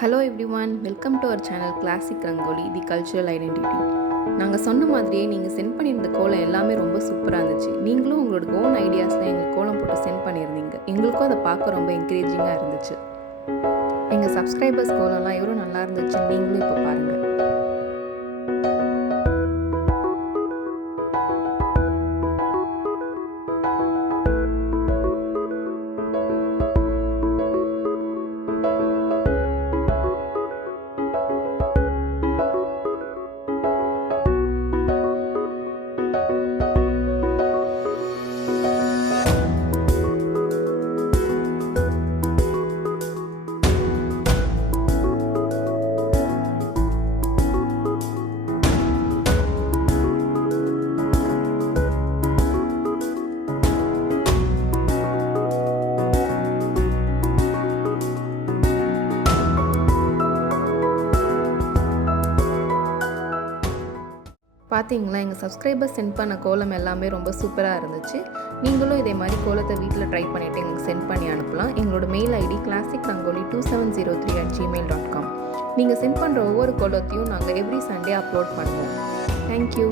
Hello everyone, welcome to our channel Classic Rangoli, the cultural identity. நாங்கள் சொன்ன மாதிரியே நீங்கள் சென்ட் பண்ணியிருந்த கோலம் எல்லாமே ரொம்ப சூப்பராக இருந்துச்சு. நீங்களும் உங்களோட ஓன் ஐடியாஸில் எங்களுக்கு கோலம் போட்டு சென்ட் பண்ணியிருந்தீங்க. எங்களுக்கும் அதை பார்க்க ரொம்ப என்கரேஜிங்காக இருந்துச்சு. எங்கள் சப்ஸ்கிரைபர்ஸ் கோலம்லாம் எவ்வளோ நல்லா இருந்துச்சு நீங்களும் இப்போ பாருங்கள். பார்த்தீங்களா, எங்கள் சப்ஸ்கிரைபர்ஸ் சென்ட் பண்ண கோலம் எல்லாமே ரொம்ப சூப்பராக இருந்துச்சு. நீங்களும் இதே மாதிரி கோலத்தை வீட்டில் ட்ரை பண்ணிவிட்டு எங்களுக்கு சென்ட் பண்ணி அனுப்பலாம். எங்களோட மெயில் ஐடி classicrangoli2703@gmail.com. நீங்கள் சென்ட் பண்ணுற ஒவ்வொரு கோலத்தையும் நாங்கள் எவ்ரி சண்டே அப்லோட் பண்ணுவோம். தேங்க்யூ.